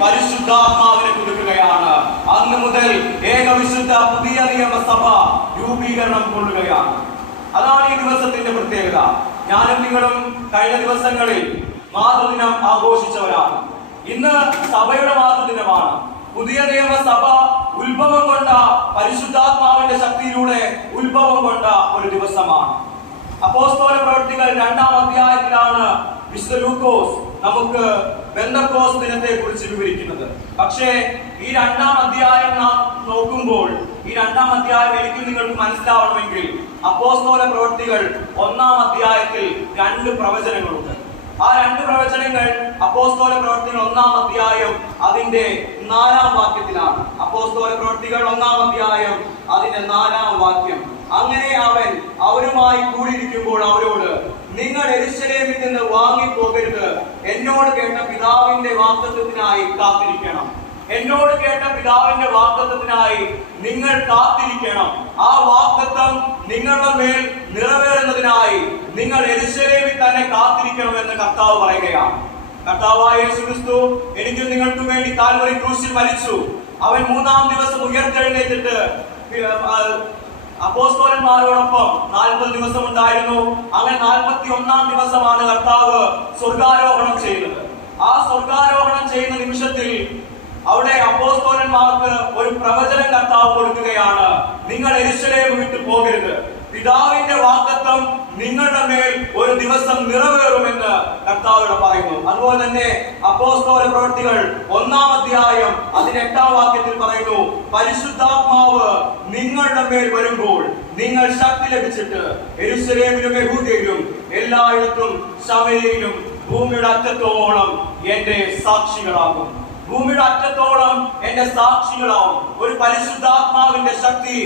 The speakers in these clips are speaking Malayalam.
പരിശുദ്ധാത്മാവിനെ കൊടുക്കുകയാണ്. അന്ന് മുതൽ ഏകവിശുദ്ധ പുതിയ നിയമസഭ രൂപീകരണം കൊള്ളുകയാണ്. അതാണ് ഈ ദിവസത്തിന്റെ പ്രത്യേകത. ഞാനും നിങ്ങളും കഴിഞ്ഞ ദിവസങ്ങളിൽ മാതൃദിനം ആഘോഷിച്ചവരാണ്. ഇന്ന് സഭയുടെ മാതൃദിനമാണ്. പുതിയ നിയമസഭ ഉത്ഭവം കൊണ്ട പരിശുദ്ധാത്മാവിന്റെ ശക്തിയിലൂടെ ഉത്ഭവം കൊണ്ട ഒരു ദിവസമാണ്. അപ്പോസ്തല പ്രവൃത്തികൾ 2-ാം അധ്യായത്തിലാണ് വിശുദ്ധ ലൂക്കോസ് നമുക്ക് പെന്തക്കോസ്ത് ദിനത്തെ കുറിച്ച് വിവരിക്കുന്നത്. പക്ഷേ ഈ 2-ാം അധ്യായം നാം നോക്കുമ്പോൾ, ഈ 2-ാം അധ്യായം എനിക്ക് നിങ്ങൾക്ക് മനസ്സിലാവണമെങ്കിൽ അപ്പോസ്തല പ്രവൃത്തികൾ 1-ാം അധ്യായത്തിൽ 2 പ്രവചനങ്ങളുണ്ട്. ആ 2 പ്രവചനങ്ങൾ അപ്പോസ്തല പ്രവൃത്തികൾ 1-ാം അധ്യായം അതിന്റെ 4-ാം വാക്യത്തിലാണ്. അപ്പോസ്തല പ്രവൃത്തികൾ 1-ാം അധ്യായം അതിന്റെ 4-ാം വാക്യം. അങ്ങനെ അവൻ അവരുമായി കൂടിയിരിക്കുമ്പോൾ അവരോട്, നിങ്ങൾ യെരൂശലേമിൽ നിന്ന് വാങ്ങിപ്പോകരുത്, എന്നോട് കേട്ട പിതാവിന്റെ വാഗ്ദത്തത്തിനായി കാത്തിരിക്കണം. എന്നോട് കേട്ട പിതാവിന്റെ വാഗ്ദത്തത്തിനായി നിങ്ങൾ കാത്തിരിക്കണം. ആ വാഗ്ദത്തം നിങ്ങളുടെ മേൽ നിറവേറുന്നതിനായി നിങ്ങൾ യെരൂശലേമിൽ തന്നെ കാത്തിരിക്കണമെന്ന് കർത്താവ് പറയുകയാണ്. കർത്താവായ യേശു ക്രിസ്തു എനിക്കും നിങ്ങൾക്കും വേണ്ടി കാൽവരി ക്രൂശിൽ മരിച്ചു. അവൻ 3-ാം ദിവസം ഉയർത്തെഴുന്നേറ്റിട്ട് അപ്പോസ്തലന്മാരോടൊപ്പം 40 ദിവസം ഉണ്ടായിരുന്നു. അങ്ങനെ 41-ാം ദിവസമാണ് കർത്താവ് സ്വർഗാരോഹണം ചെയ്യുന്നത്. ആ സ്വർഗാരോഹണം ചെയ്യുന്ന നിമിഷത്തിൽ അവിടെ അപ്പോസ്തലന്മാർക്ക് ഒരു പ്രവചനം കർത്താവ് കൊടുക്കുകയാണ്. നിങ്ങൾ യെരൂശലേം വിട്ടു പോകരുത്, പിതാവിന്റെ വാഗ്ദത്തം നിങ്ങളുടെ മേൽ ഒരു ദിവസം നിറവേറുമെന്ന് കർത്താവ് പറയുന്നു. അതുപോലെ തന്നെ അപ്പോസ്തല പ്രവൃത്തികൾ 1-ാം അധ്യായം അതിന്റെ 8-ാം വാക്യത്തിൽ പറയുന്നു, പരിശുദ്ധാത്മാവ് നിങ്ങളുടെ മേൽ വരുമ്പോൾ നിങ്ങൾ ശക്തി ലഭിച്ചിട്ട് യെരൂശലേമിലും യഹൂദയിലും എല്ലായിടത്തും ശമര്യയിലും ഭൂമിയുടെ അറ്റത്തോളം എന്റെ സാക്ഷികളാകും. ഭൂമിയുടെ അറ്റത്തോളം എന്റെ സാക്ഷികളാവും. ഒരു പരിശുദ്ധാത്മാവിന്റെ ശക്തി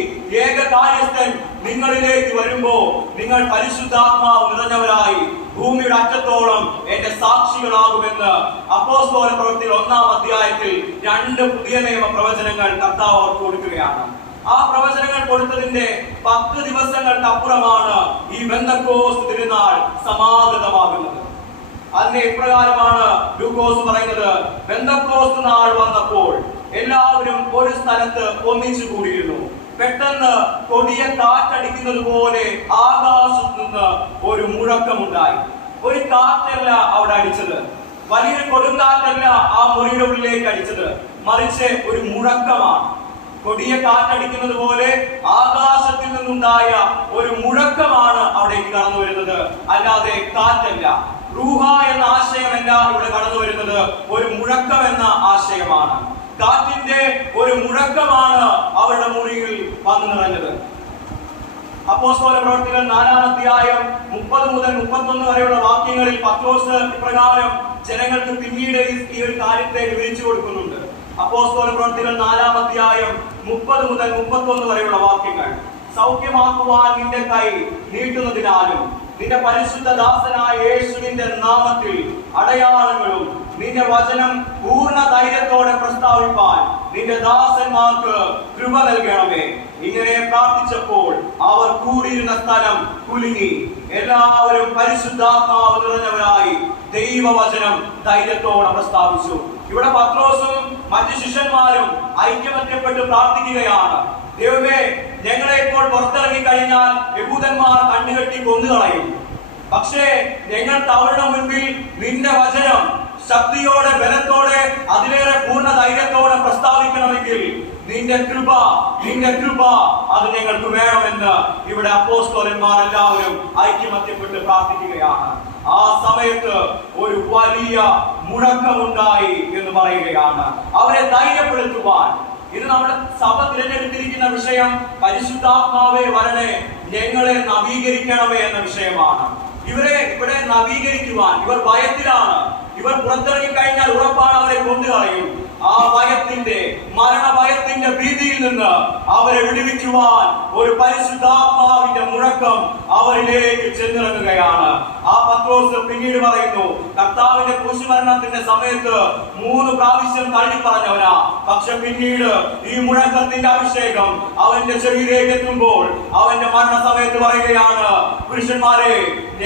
ഏകകാര്യസ്ഥൻ നിങ്ങളിലേക്ക് വരുമ്പോ നിങ്ങൾ പരിശുദ്ധാത്മാവ് നിറഞ്ഞവരായി ഭൂമിയുടെ അറ്റത്തോളം എന്റെ സാക്ഷികളാകുമെന്ന് അപ്പോസ്തല പ്രവൃത്തികൾ 1-ാം അധ്യായത്തിൽ 2 പുതിയ നിയമ പ്രവചനങ്ങൾ കർത്താവ് അവർക്ക് കൊടുക്കുകയാണ്. ആ പ്രവചനങ്ങൾ കൊടുത്തതിന്റെ 10 ദിവസങ്ങൾക്കപ്പുറമാണ് ഈ പെന്തക്കോസ്ത് തിരുനാൾ സമാഗതമാകുന്നത്. അതിന്റെ ഇപ്രകാരമാണ് ലൂക്കോസ് പറയുന്നത്, പെന്തക്കോസ്ത് നാൾ വന്നപ്പോൾ എല്ലാവരും ഒരു സ്ഥലത്ത് ഒന്നിച്ചു കൂടിയിരുന്നു. പെട്ടെന്ന് കൊടിയ കാറ്റടിക്കുന്നത് പോലെ ആകാശത്ത് നിന്ന് ഒരു മുഴക്കമുണ്ടായി. ഒരു കാറ്റല്ല അവിടെ അടിച്ചത്, വലിയൊരു കൊടുങ്കാറ്റല്ല ആ മുറിയുടെ ഉള്ളിലേക്ക് അടിച്ചത്, മറിച്ച് ഒരു മുഴക്കമാണ്. കൊടിയ കാറ്റടിക്കുന്നത് പോലെ ആകാശത്തിൽ നിന്നുണ്ടായ ഒരു മുഴക്കമാണ് അവിടേക്ക് കടന്നു വരുന്നത്, അല്ലാതെ കാറ്റല്ല. റൂഹ എന്ന ആശയമല്ല ഇവിടെ കടന്നു വരുന്നത്, ഒരു മുഴക്കം എന്ന ആശയമാണ്. കാറ്റിന്റെ ഒരു മുഴക്കമാണ് അവരുടെ മുറിയിൽ വന്നു നിറഞ്ഞത്. അപ്പോസ്തല പ്രവൃത്തികൾ 4-ാം അധ്യായം 30 മുതൽ 31 വരെയുള്ള വാക്യങ്ങളിൽ പത്രോസ് ഇപ്രകാരം ജനങ്ങൾക്ക് പിന്നീട് ഈ ഒരു കാര്യത്തെ വിവരിച്ചു കൊടുക്കുന്നുണ്ട്. അപ്പോസ്തല പ്രവൃത്തികൾ 4-ാം അധ്യായം 30 മുതൽ 31 വരെയുള്ള വാക്യങ്ങൾ. സൗഖ്യമാക്കുവാൻ നിന്റെ കൈ നീട്ടുന്നതിനാലും നിന്റെ പരിശുദ്ധ ദാസനായ യേശുവിന്റെ നാമത്തിൽ അടയാളങ്ങളും നിന്റെ വചനം പൂർണ്ണ ധൈര്യത്തോടെ പ്രസ്താവിപ്പാൻ നിന്റെ ദാസന്മാർക്ക് കൃപ നൽകണമേ. ഇങ്ങനെ പ്രാർത്ഥിച്ചപ്പോൾ അവർ കൂടിയിരുന്ന സ്ഥലം കുലുങ്ങി. എല്ലാവരും പരിശുദ്ധാത്മാവ് നിറഞ്ഞവരായി ദൈവവചനം ധൈര്യത്തോടെ പ്രസ്താവിച്ചു. ഇവിടെ പത്രോസും മറ്റു ശിഷ്യന്മാരും ഐക്യമത്യപ്പെട്ട് പ്രാർത്ഥിക്കുകയാണ്. ദൈവമേ, ഞങ്ങളെ ഇപ്പോൾ പുറത്തിറങ്ങി കഴിഞ്ഞാൽ യഹൂദന്മാർ കണ്ണുകെട്ടി കൊന്നുകളയും. പക്ഷേ ഞങ്ങൾക്ക് അവരുടെ മുൻപിൽ നിന്റെ വചനം ശക്തിയോടെ, ബലത്തോടെ, അതിലേറെ പൂർണ്ണ ധൈര്യത്തോടെ പ്രസ്താവിക്കണമെങ്കിൽ നിന്റെ കൃപ അത് ഞങ്ങൾക്ക് വേണമെന്ന് ഇവിടെ അപ്പോസ്തലന്മാർ എല്ലാവരും ഐക്യമത്യപ്പെട്ട് പ്രാർത്ഥിക്കുകയാണ്. ആ സമയത്ത് ഒരു വലിയ മുഴക്കമുണ്ടായി എന്ന് പറയുകയാണ്. അവരെ ധൈര്യപ്പെടുത്തുവാൻ, ഇത് നമ്മുടെ സഭ തിരഞ്ഞെടുത്തിരിക്കുന്ന വിഷയം പരിശുദ്ധാത്മാവേ വരണേ, ഞങ്ങളെ നവീകരിക്കണമേ എന്ന വിഷയമാണ്. ഇവരെ ഇവിടെ നവീകരിക്കുവാൻ, ഇവർ ഭയത്തിലാണ്. ഇവർ പുറത്തിറങ്ങി കഴിഞ്ഞാൽ ഉറപ്പാണ് അവരെ കൊന്നുകളയും. ആ ഭയത്തിന്റെ മരണഭയത്തിന്റെ ഭീതിയിൽ നിന്ന് അവരെ വിടുവിക്കുവാൻ ഒരു പരിശുദ്ധാത്മാവിന്റെ മുഴക്കം അവരിലേക്ക് ചെന്നിറങ്ങുകയാണ്. ആ പത്രോസ് പിന്നീട് പറയുന്നു, കർത്താവിന്റെ ക്രൂശുമരണത്തിന്റെ സമയത്ത് 3 പ്രാവശ്യം തള്ളി പറഞ്ഞവനാ, പക്ഷെ പിന്നീട് ഈ മുഴക്കത്തിന്റെ അഭിഷേകം അവന്റെ ചെവിയിലേക്ക് എത്തുമ്പോൾ അവന്റെ മരണസമയത്ത് പറയുകയാണ്, പുരുഷന്മാരെ,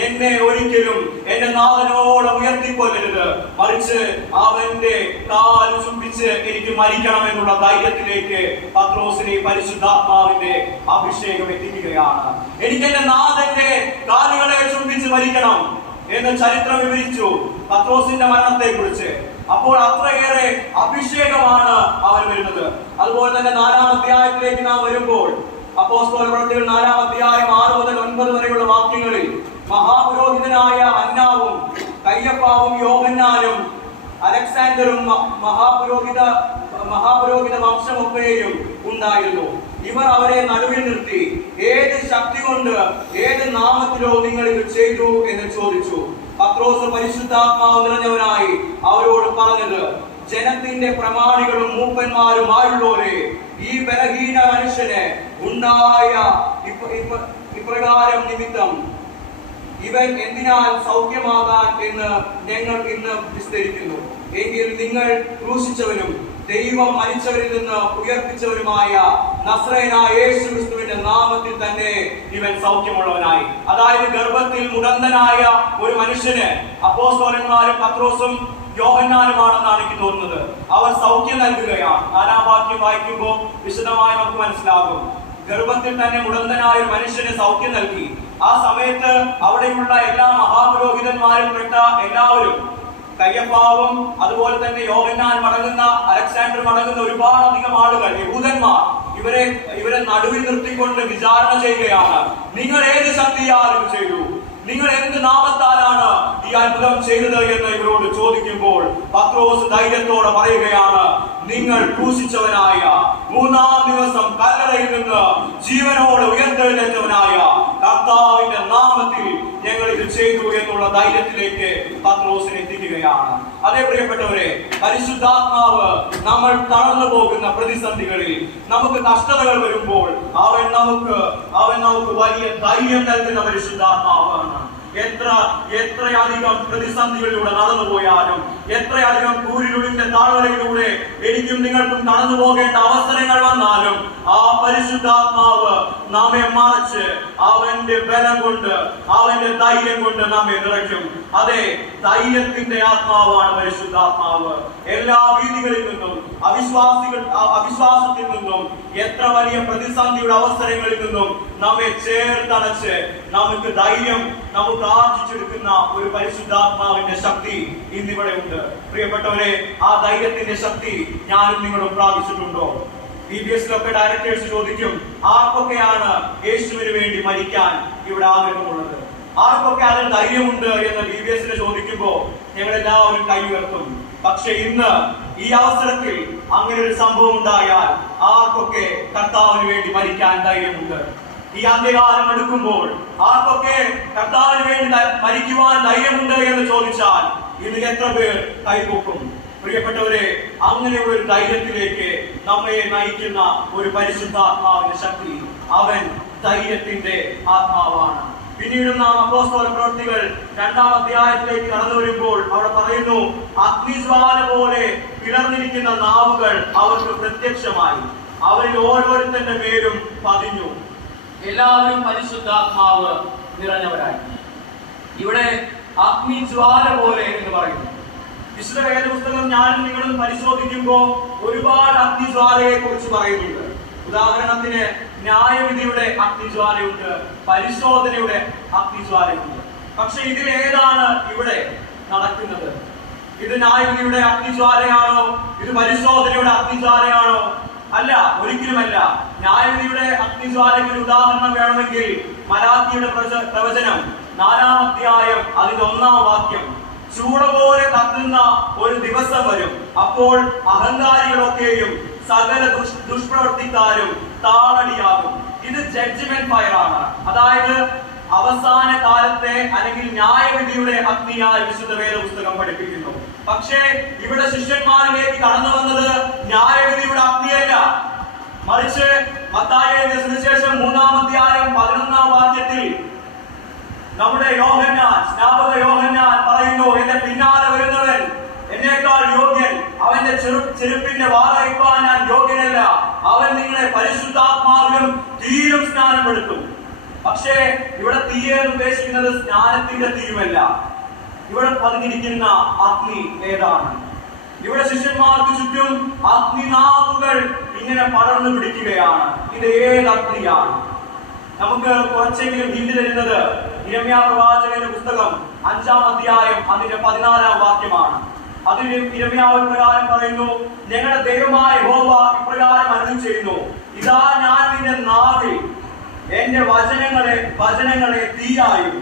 എന്നെ ഒരിക്കലും എന്റെ നാഥനോളം ഉയർത്തിക്കൊല്ലരുത്, മറിച്ച് അവന്റെ കാല് ചുംബിച്ച് എനിക്ക് മരിക്കണം എന്നുള്ള ധൈര്യത്തിലേക്ക് പത്രോസിനെ പരിശുദ്ധാത്മാവിന്റെ അഭിഷേകം എത്തിക്കുകയാണ്. എനിക്ക് എന്റെ നാഥന്റെ കാലുകളെ ചുംബിച്ച് മരിക്കണം എന്ന് ചരിത്രം വിവരിച്ചു പത്രോസിന്റെ മരണത്തെ കുറിച്ച്. അപ്പോൾ അത്രയേറെ അഭിഷേകമാണ് അവൻ വരുന്നത്. അതുപോലെ തന്നെ 4-ാം അധ്യായത്തിലേക്ക് നാം വരുമ്പോൾ അപ്പോസ്തല പ്രവൃത്തികൾ 4-ാം അധ്യായം 6 മുതൽ 9 വരെയുള്ള വാക്യങ്ങളിൽ മഹാപുരോഹിതനായ അന്നാവും കയ്യപ്പാവും യോഹന്നാനും അലക്സാണ്ടറും മഹാപുരോഹിത വംശമൊക്കെയും ഉണ്ടായിരുന്നു. ഇവർ അവരെ നടുവിൽ നിർത്തി, ഏത് ശക്തി കൊണ്ട് ഏത് നാമത്തിലോ നിങ്ങൾ ഇത് ചെയ്തു എന്ന് ചോദിച്ചു. പത്രോസ് പരിശുദ്ധാത്മാവ് നിറഞ്ഞവനായി അവരോട് പറഞ്ഞത്, ജനത്തിന്റെ പ്രമാണികളും മൂപ്പന്മാരുമായുള്ളവരെ, ഈ ബലഹീന മനുഷ്യന് ഉണ്ടായ ഇപ്രകാരം നിമിത്തം ഇവൻ എന്തിനാൽ സൗഖ്യമാകാൻ എന്ന് ഞങ്ങൾ ഇന്ന് വിസ്തരിക്കുന്നു. എങ്കിൽ നിങ്ങൾ ക്രൂശിച്ചവനും ദൈവം മരിച്ചവരിൽ നിന്ന് ഉയർപ്പിച്ചവരുമായ നസ്രയനായ യേശുക്രിസ്തുവിന്റെ നാമത്തിൽ തന്നെ ഇവൻ സൗഖ്യമുള്ളവനായി. അതായത് ഗർഭത്തിൽ മുടന്തനായ ഒരു മനുഷ്യന് അപ്പോസ്തലന്മാരും പത്രോസും യോഹന്നാനുമാണെന്നാണ് എനിക്ക് തോന്നുന്നത്. അവർ സൗഖ്യം നൽകുകയാണ്. 4-ാം വാക്യം വായിക്കുമ്പോൾ വിശദമായി നമുക്ക് മനസ്സിലാകും. ഗർഭത്തിൽ തന്നെ മുടന്തനായ ഒരു മനുഷ്യന് സൗഖ്യം നൽകി. ആ സമയത്ത് അവിടെയുള്ള എല്ലാ മഹാപുരോഹിതന്മാരിൽ പെട്ട എല്ലാവരും, കയ്യപ്പാവും അതുപോലെ തന്നെ യോഹന്നാൻ മടങ്ങുന്ന അലക്സാണ്ടർ മടങ്ങുന്ന ഒരുപാടധികം ആളുകൾ, യഹൂദന്മാർ, ഇവരെ നടുവിൽ നിർത്തിക്കൊണ്ട് വിചാരണ ചെയ്യുകയാണ്. നിങ്ങൾ ഏത് ശക്തിയാലും ചെയ്തു, നിങ്ങൾ എന്ത് നാമത്താലാണ് ഈ അത്ഭുതം ചെയ്തത് എന്ന് ഇവരോട് ചോദിക്കുമ്പോൾ പത്രോസ് ധൈര്യത്തോടെ പറയുകയാണ്, നിങ്ങൾ ക്രൂശിച്ചവനായ 3-ാം ദിവസം കല്ലറയിൽ നിന്ന് ജീവനോടെ ഉയർത്തെഴുന്നേറ്റവനായ കർത്താവിന്റെ നാമത്തിൽ ഞങ്ങൾ ഇത് ചെയ്തു എന്നുള്ള ധൈര്യത്തിലേക്ക് പത്രോസിനെ എത്തിക്കുകയാണ്. അതേ പ്രിയപ്പെട്ടവരെ, പരിശുദ്ധാത്മാവ് നമ്മൾ തളർന്നു പോകുന്ന പ്രതിസന്ധികളിൽ, നമുക്ക് കഷ്ടതകൾ വരുമ്പോൾ അവൻ നമുക്ക് വലിയ ധൈര്യം നൽകുന്ന പരിശുദ്ധാത്മാവാണ്. എത്രയധികം പ്രതിസന്ധികളിലൂടെ നടന്നുപോയാലും, എത്രയധികം കൂരിരുളിന്റെ താഴ്വരയിലൂടെ എനിക്കും നിങ്ങൾക്കും കടന്നു പോകേണ്ട അവസരങ്ങൾ വന്നാലും, ആ പരിശുദ്ധാത്മാവ് നമ്മെ മറച്ച് അവന്റെ ബലം കൊണ്ട്, അവന്റെ ധൈര്യം കൊണ്ട് നമ്മെ നിറയ്ക്കും. അതെ, ധൈര്യത്തിന്റെ ആത്മാവാണ് പരിശുദ്ധാത്മാവ്. എല്ലാ ഭീതികളിൽ നിന്നും, അവിശ്വാസത്തിൽ നിന്നും, എത്ര വലിയ പ്രതിസന്ധിയുടെ അവസരങ്ങളിൽ നിന്നും നമ്മെ ചേർത്തണച്ച് നമുക്ക് ധൈര്യം നമുക്ക് ആർജിച്ചെടുക്കുന്ന ഒരു പരിശുദ്ധാത്മാവിന്റെ ശക്തി ഇന്നിവിടെ ഉണ്ട്. പ്രിയപ്പെട്ടവരെ, ആ ധൈര്യത്തിന്റെ ശക്തി ഞാനും നിങ്ങളും പ്രാപിച്ചിട്ടുണ്ടോ? BBSലൊക്കെ ഡയറക്ടേഴ്സ് ചോദിക്കും, ആർക്കൊക്കെയാണ് യേശുവിന് വേണ്ടി മരിക്കാൻ ഇവിടെ ആഗ്രഹമുള്ളത്, ആർക്കൊക്കെ അതിന് ധൈര്യമുണ്ട് എന്ന് BBSന് ചോദിക്കുമ്പോ ഞങ്ങളെല്ലാവരും കൈ ഉയർത്തും. പക്ഷെ ഇന്ന് ഈ അവസരത്തിൽ അങ്ങനെ ഒരു സംഭവം ഉണ്ടായാൽ ആർക്കൊക്കെ കർത്താവിന് വേണ്ടി മരിക്കാൻ ധൈര്യമുണ്ട്? ഈ അന്ത്യകാലം എടുക്കുമ്പോൾ ആർക്കൊക്കെ കർത്താവിന് വേണ്ടി മരിക്കുവാൻ ധൈര്യമുണ്ട് എന്ന് ചോദിച്ചാൽ ഇന്ന് എത്ര പേർ കൈപൊക്കും? പ്രിയപ്പെട്ടവരെ, അങ്ങനെയുള്ള ഒരു ധൈര്യത്തിലേക്ക് നമ്മെ നയിക്കുന്ന ഒരു പരിശുദ്ധാത്മാവിന്റെ ശക്തി, അവൻ ധൈര്യത്തിന്റെ ആത്മാവാണ്. പിന്നീട് നാം അപ്പോസ്തല പ്രവൃത്തികൾ 2-ാം അധ്യായത്തിലേക്ക് കടന്നു വരുമ്പോൾ അവിടെ പറയുന്നു, അഗ്നിജ്വാല പോലെ പിളർന്നിരിക്കുന്ന നാവുകൾ അവർക്ക് പ്രത്യക്ഷമായി, അവരിൽ ഓരോരുത്തരുടെ പേരും പതിഞ്ഞു. എല്ലാവരും പരിശുദ്ധാത്മാവ് നിറഞ്ഞവരായി. ഇവിടെ അഗ്നിജ്വാല പോലെ എന്ന് പറയുന്നു. വിശുദ്ധ വേദപുസ്തകം ഞാനും നിങ്ങളും പരിശോധിക്കുമ്പോൾ ഒരുപാട് അഗ്നിജ്വാലയെ കുറിച്ച് പറയുന്നുണ്ട്. ഉദാഹരണത്തിന് ന്യായവിധിയുടെ അഗ്നിജ്വാലയുണ്ട്, പരിശോധനയുടെ അഗ്നിജ്വാലയുണ്ട്. പക്ഷെ ഇതിലേതാണ് ഇവിടെ നടക്കുന്നത്? ഇത് ന്യായവിധിയുടെ അഗ്നിജ്വാലയാണോ? ഇത് പരിശോധനയുടെ അഗ്നിജ്വാലയാണോ? അല്ല, ഒരിക്കലുമല്ല. ന്യായവിധിയുടെ അഗ്നിജ്വാലയ്ക്ക് ഉദാഹരണം വേണമെങ്കിൽ മലാക്കിയുടെ പ്രവചനം 4-ാം അധ്യായം അതിന്റെ 1-ാം വാക്യം, ചൂട പോലെ കത്തുന്ന ഒരു ദിവസം വരും, അപ്പോൾ അഹങ്കാരികളൊക്കെയും സകല ദുഷ്പ്രവർത്തിക്കാരും താളടിയാകും. ഇത് ജഡ്ജ്മെന്റ് ഫയർ ആണ്. അതായത് അവസാന കാലത്തെ അല്ലെങ്കിൽ ന്യായവിധിയുടെ അഗ്നിയായി വിശുദ്ധ വേദപുസ്തകം പഠിപ്പിക്കുന്നു. പക്ഷേ ഇവിടെ ശിഷ്യന്മാരിലേക്ക് കടന്നു വന്നത് ന്യായവിധിയുടെ അഗ്നിയല്ല, മറിച്ച് മത്തായിയുടെ സുവിശേഷം 3-ാം അധ്യായം 11-ാം വാക്യത്തിൽ നമ്മുടെ യോഹന്നാൻ, സ്നാപക യോഹന്നാൻ പറയുന്നു, എന്റെ പിന്നാലെ വരുന്നവൻ എന്നേക്കാൾ യോഗ്യൻ, അവന്റെ ചെരുപ്പിന്റെ വാറയപ്പാൻ ഞാൻ യോഗ്യനല്ല, അവൻ നിങ്ങളെ പരിശുദ്ധാത്മാവിലും തീയിലും സ്നാനപ്പെടുത്തും. പക്ഷേ ഇവിടെ തീയെ ഉദ്ദേശിക്കുന്നത് സ്നാനത്തിന്റെ തീയുമല്ല. ഇവിടെ പതിഞ്ഞിരിക്കുന്ന അഗ്നി ഏതാണ്? ഇവിടെ ശിഷ്യന്മാർക്ക് ചുറ്റും അഗ്നിനാവുകൾ ഇങ്ങനെ പടർന്നു പിടിക്കുകയാണ്. ഇത് ഏത് അഗ്നിയാണ്? നമുക്ക് കുറച്ചെങ്കിലും ഹിന്ദി തരുന്നത് യിരെമ്യാ പ്രവാചകന്റെ പുസ്തകം 5-ാം അധ്യായം അതിന്റെ 14-ാം വാക്യമാണ്. അതിൽ യിരെമ്യാവ് പ്രകാരം പറയുന്നു, ഞങ്ങളുടെ ദൈവമായ യഹോവ ഇപ്രകാരം അരുളി ചെയ്യുന്നു, ഇതാ ഞാൻ നിന്റെ നാവിൽ എന്റെ വചനങ്ങളെ തീയായും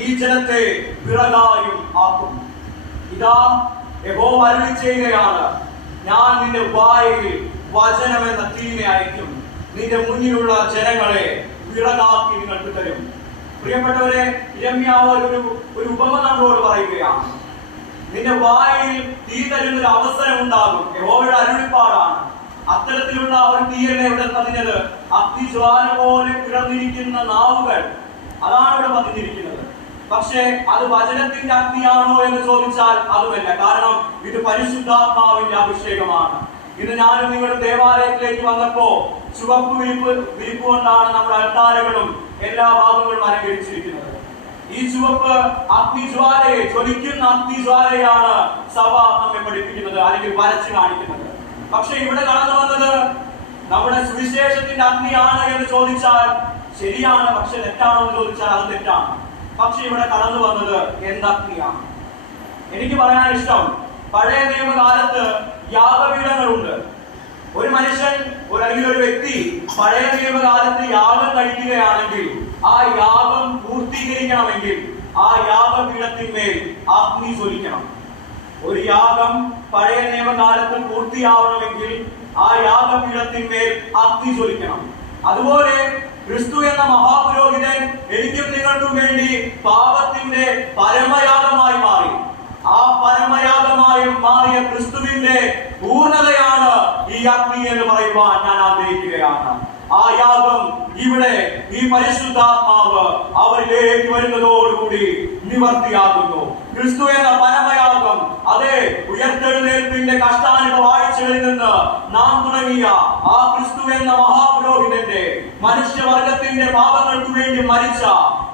ഈ ജനത്തെ വിറകായും ആക്കും. ഇതാ യഹോവ അരുളി ചെയ്യുകയാണ്, ഞാൻ നിന്റെ വായിൽ വചനമെന്ന തീനെ അയക്കും, നിന്റെ മുന്നിലുള്ള ജനങ്ങളെ വിറകാക്കി നിങ്ങൾക്ക് തരും. പ്രിയപ്പെട്ടവരെ, യിരെമ്യാവ് ഒരു ഉപമ നമ്മളോട് പറയുകയാണ്. നിന്റെ വായിൽ തീ തരുന്ന ഒരു അവസരം ഉണ്ടാകും. യഹോവയുടെ അരുളിപ്പാടാണ്. അത്തരത്തിലുള്ള ഒരു തീയല്ലേ ഇവിടെ പതിഞ്ഞത്? അഗ്നിജ്വാല പോലെ കിടന്നിരിക്കുന്ന നാവുകൾ, അതാണ് ഇവിടെ പതിഞ്ഞിരിക്കുന്നത്. പക്ഷേ അത് വചനത്തിന്റെ അഗ്നിയാണോ എന്ന് ചോദിച്ചാൽ അതുമല്ല. കാരണം ഇത് പരിശുദ്ധാത്മാവിന്റെ അഭിഷേകമാണ്. ഇന്ന് ഞാനും നിങ്ങളും ദേവാലയത്തിലേക്ക് വന്നപ്പോ ചുവപ്പ് വിരിപ്പ് കൊണ്ടാണ് നമ്മുടെ അൾത്താരകളും എല്ലാ ഭാഗങ്ങളും അലങ്കരിച്ചിരിക്കുന്നത്. ഈ ചുവപ്പ് അഗ്നിജ്വാലയെ, ജ്വലിക്കുന്ന അഗ്നിജ്വാലയാണ് സഭ നമ്മെ പഠിപ്പിക്കുന്നത്, അല്ലെങ്കിൽ വരച്ചു കാണിക്കുന്നത്. പക്ഷെ ഇവിടെ കടന്നു വന്നത് നമ്മുടെ സുവിശേഷത്തിന്റെ അഗ്നിയാണ് എന്ന് ചോദിച്ചാൽ ശരിയാണ്, പക്ഷെ തെറ്റാണോ എന്ന് ചോദിച്ചാൽ അത് തെറ്റാണ്. പക്ഷെ ഇവിടെ കടന്നു വന്നത് എന്തഗ്നിയാണ്? എനിക്ക് പറയാൻ ഇഷ്ടം, പഴയ നിയമകാലത്ത് യാഗപീഠങ്ങളുണ്ട്. ഒരു മനുഷ്യൻ അല്ലെങ്കിൽ ഒരു വ്യക്തി പഴയ നിയമകാലത്ത് യാഗം കഴിക്കുകയാണെങ്കിൽ ആ യാഗം പൂർത്തീകരിക്കണമെങ്കിൽ ആ യാഗപീഠത്തിന്മേൽ അഗ്നി ജ്വലിക്കണം. ഒരു യാഗം പഴയ നിയമകാലത്ത് പൂർത്തിയാവണമെങ്കിൽ ആ യാഗപീഠത്തിന്മേൽ അഗ്നി ജ്വലിക്കണം. അതുപോലെ ക്രിസ്തു എന്ന മഹാപുരോഹിതൻ എനിക്കും നിങ്ങൾക്കും വേണ്ടി പാപത്തിന്റെ പരമയാഗമായി മാറി. ആ പരമയാഗമായി മാറിയ ക്രിസ്തുവിന്റെ പൂർണ്ണതയാണ് ഈ അഗ്നി എന്ന് പറയുവാൻ ഞാൻ ആഗ്രഹിക്കുകയാണ്. ആ യാഗം ഇവിടെ ഈ പരിശുദ്ധാത്മാവ് അവരിലേക്ക് വരുന്നതോടുകൂടി നിവർത്തിയാകുന്നു. ക്രിസ്തു എന്ന പരമയാഗം, അതേ ഉയർത്തെഴുന്നേൽപ്പിന്റെ കഷ്ടാനുഭവ ആഴ്ചകളിൽ നിന്ന് നാം തുടങ്ങിയ ആ ക്രിസ്തു എന്ന മഹാപുരോഹിതന്റെ, മനുഷ്യവർഗത്തിന്റെ പാപങ്ങൾക്ക് വേണ്ടി മരിച്ച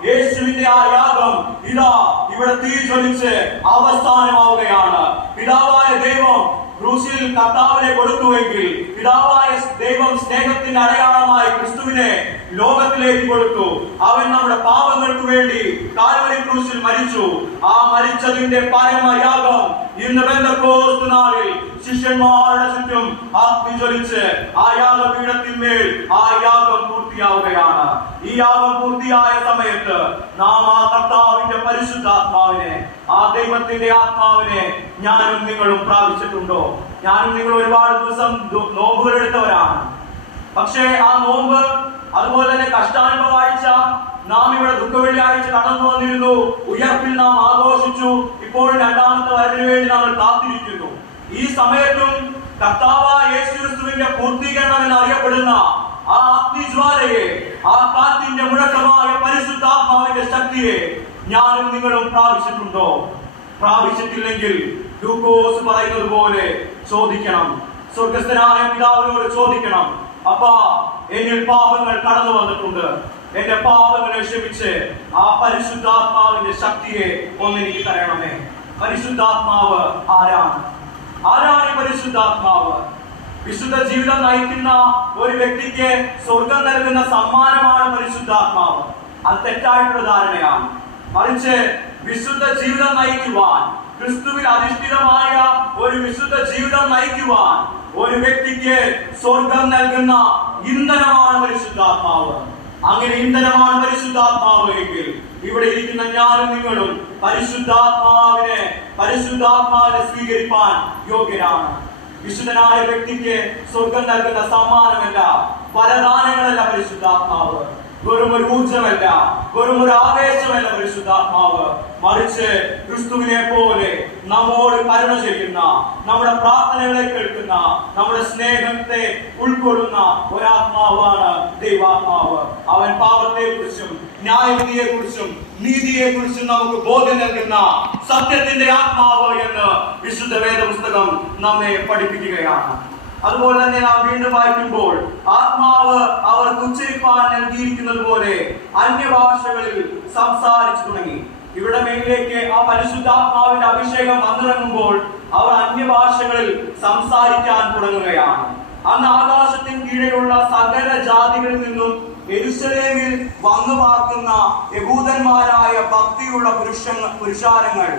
യേശുവിന്റെ ആ യാഗം ഇതാ ഇവിടെ തീ ജ്വലിച്ച് അവസാനമാവുകയാണ്. പിതാവായ ദൈവം ക്രൂശിൽ കർത്താവിനെ കൊടുത്തുവെങ്കിൽ പിതാവായ ദൈവം സ്നേഹത്തിന്റെ അടയാളമായി ക്രിസ്തുവിനെ ലോകത്തിലേക്ക് കൊടുത്തു. അവൻ നമ്മുടെ പാപങ്ങൾക്ക് വേണ്ടി കാൽവരി ക്രൂശിൽ മരിച്ചു. ആ മരിച്ചതിന്റെ പരമയാഗം ഇന്ന് പെന്തക്കോസ്ത് നാളിൽ ശിഷ്യന്മാരുടെ ചുറ്റും അഗ്നി ജ്വലിച്ച് ആ യാഗപീഠത്തിന്മേൽ ആ യാഗം പൂർത്തിയാവുകയാണ്. ഈ യാഗം പൂർത്തിയായ സമയത്ത് നാം ആ കർത്താവിന്റെ പരിശുദ്ധാത്മാവിനെ, ആ ദൈവത്തിന്റെ ആത്മാവിനെ ഞാനും നിങ്ങളും പ്രാപിച്ചിട്ടുണ്ടോ? ഞാനും നിങ്ങൾ ഒരുപാട് ദിവസം നോമ്പുകൾ എടുത്തവരാണ്. പക്ഷേ ആ നോമ്പ്, അതുപോലെ തന്നെ കഷ്ടാനുഭവ ആഴ്ച, നാം ഇവിടെ ദുഃഖവെള്ളിയാഴ്ച കടന്നു വന്നിരുന്നു. ഉയർപ്പിൽ നാം ആഘോഷിച്ചു. ഇപ്പോൾ രണ്ടാമത്തെ വരവിന് വേണ്ടി നമ്മൾ കാത്തിരിക്കുന്നു. ഈ സമയത്തും കർത്താവായ യേശുക്രിസ്തുവിന്റെ പൂർത്തീകരണം എന്നറിയപ്പെടുന്ന ആ അഗ്നിജ്വാലയെ, ആ കാറ്റിന്റെ മുഴക്കമായ പരിശുദ്ധാത്മാവിന്റെ ശക്തിയെ ഞാനും നിങ്ങളും പ്രാപിച്ചിട്ടുണ്ടോ? പ്രാപിച്ചിട്ടില്ലെങ്കിൽ ലൂക്കോസ് പറയുന്നത് പോലെ ചോദിക്കണം. സ്വർഗസ്ഥനായ പിതാവിനോട് ചോദിക്കണം, അപ്പാ എന്നിൽ പാപങ്ങൾ കടന്നു വന്നിട്ടുണ്ട്, എന്റെ പാപങ്ങളെ ക്ഷമിച്ച് ആ പരിശുദ്ധാത്മാവിന്റെ ശക്തിയെ ഒന്നെനിക്ക് തരണമേ. പരിശുദ്ധാത്മാവ് ആരാണ്? ആരാണ് ഈ പരിശുദ്ധാത്മാവ്? വിശുദ്ധ ജീവിതം നയിക്കുന്ന ഒരു വ്യക്തിക്ക് സ്വർഗം നൽകുന്ന സമ്മാനമാണ് പരിശുദ്ധാത്മാവ്. അത് തെറ്റായിട്ടുള്ള ധാരണയാണ്. മറിച്ച് വിശുദ്ധ ജീവിതം നയിക്കുവാൻ, ക്രിസ്തുവിൽ അധിഷ്ഠിതമായ ഒരു വിശുദ്ധ ജീവിതം നയിക്കുവാൻ ഒരു വ്യക്തിക്ക് സ്വർഗം നൽകുന്ന ഇന്ധനമാണ് പരിശുദ്ധാത്മാവ്. അങ്ങനെ ഇന്ധനമാണ് പരിശുദ്ധാത്മാവ് എങ്കിൽ ഇവിടെ ഇരിക്കുന്ന ഞാനും നിങ്ങളും പരിശുദ്ധാത്മാവിനെ സ്വീകരിപ്പാൻ യോഗ്യരാണ്. വിശുദ്ധനായ വ്യക്തിക്ക് സ്വർഗം നൽകുന്ന സമ്മാനമല്ല, വരദാനങ്ങളല്ല പരിശുദ്ധാത്മാവ്. വെറും ഒരു ഊർജമല്ല, വെറും ഒരു ആവേശമല്ല പരിശുദ്ധാത്മാവ്, മറിച്ച് ക്രിസ്തുവിനെ പോലെ നമ്മോട് കരുണ ചെയ്യുന്ന, നമ്മുടെ പ്രാർത്ഥനകളെ കേൾക്കുന്ന, നമ്മുടെ സ്നേഹത്തെ ഉൾക്കൊള്ളുന്ന ഒരാത്മാവാണ് ദൈവാത്മാവ്. അവൻ പാപത്തെ കുറിച്ചും ന്യായവിധിയെ കുറിച്ചും നീതിയെ കുറിച്ചും നമുക്ക് ബോധ്യം നൽകുന്ന സത്യത്തിന്റെ ആത്മാവ് എന്ന് വിശുദ്ധ വേദപുസ്തകം നമ്മെ പഠിപ്പിക്കുകയാണ്. അതുപോലെ തന്നെ നാം വീണ്ടും വായിക്കുമ്പോൾ ആത്മാവ് അവർക്ക് ഉച്ചരിപ്പാൻ നൽകിയിരിക്കുന്നത് പോലെ അന്യഭാഷകളിൽ സംസാരിച്ചു തുടങ്ങി. ഇവിടെ മേലിലേക്ക് ആ പരിശുദ്ധാത്മാവിന്റെ അഭിഷേകം വന്നിറങ്ങുമ്പോൾ അവർ അന്യഭാഷകളിൽ സംസാരിക്കാൻ തുടങ്ങുകയാണ്. അന്ന് ആകാശത്തിന് കീഴെയുള്ള സകല ജാതികളിൽ നിന്നും യെരൂശലേമിൽ വന്നു പാർക്കുന്ന യഹൂദന്മാരായ ഭക്തിയുള്ള പുരുഷാരങ്ങൾ